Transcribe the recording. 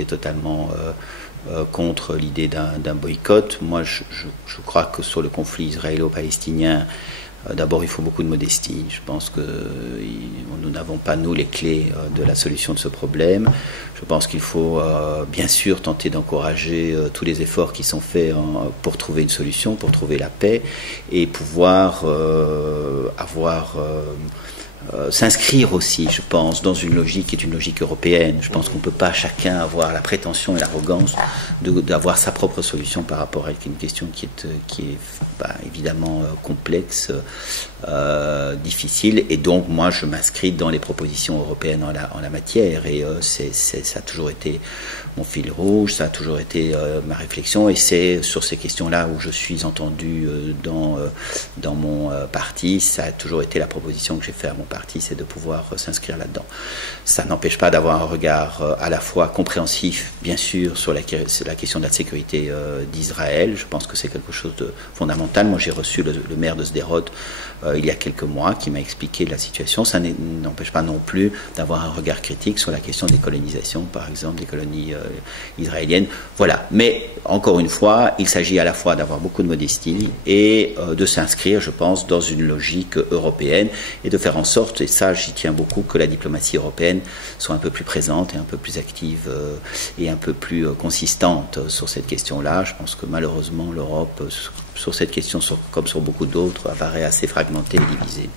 est totalement contre l'idée d'un boycott. Moi, je crois que sur le conflit israélo-palestinien, d'abord, il faut beaucoup de modestie. Je pense que nous n'avons pas, nous, les clés de la solution de ce problème. Je pense qu'il faut, bien sûr, tenter d'encourager tous les efforts qui sont faits pour trouver une solution, pour trouver la paix et pouvoir s'inscrire aussi, je pense, dans une logique qui est une logique européenne. Je pense qu'on ne peut pas chacun avoir la prétention et l'arrogance d'avoir sa propre solution par rapport à une question qui est évidemment complexe, difficile. Et donc, moi, je m'inscris dans les propositions européennes en la matière. Et ça a toujours été mon fil rouge, ça a toujours été ma réflexion. Et c'est sur ces questions-là où je suis entendu dans mon parti. Ça a toujours été la proposition que j'ai faite à mon parti, c'est de pouvoir s'inscrire là-dedans. Ça n'empêche pas d'avoir un regard à la fois compréhensif, bien sûr, sur la question de la sécurité d'Israël. Je pense que c'est quelque chose de fondamental. Moi, j'ai reçu le maire de Sderot il y a quelques mois qui m'a expliqué la situation. Ça n'empêche pas non plus d'avoir un regard critique sur la question des colonisations, par exemple, des colonies israéliennes. Voilà. Mais, encore une fois, il s'agit à la fois d'avoir beaucoup de modestie et de s'inscrire, je pense, dans une logique européenne et de faire en sorte, et ça j'y tiens beaucoup, que la diplomatie européenne soit un peu plus présente et un peu plus active et un peu plus consistante sur cette question-là. Je pense que malheureusement l'Europe, sur cette question, comme sur beaucoup d'autres, apparaît assez fragmentée et divisée.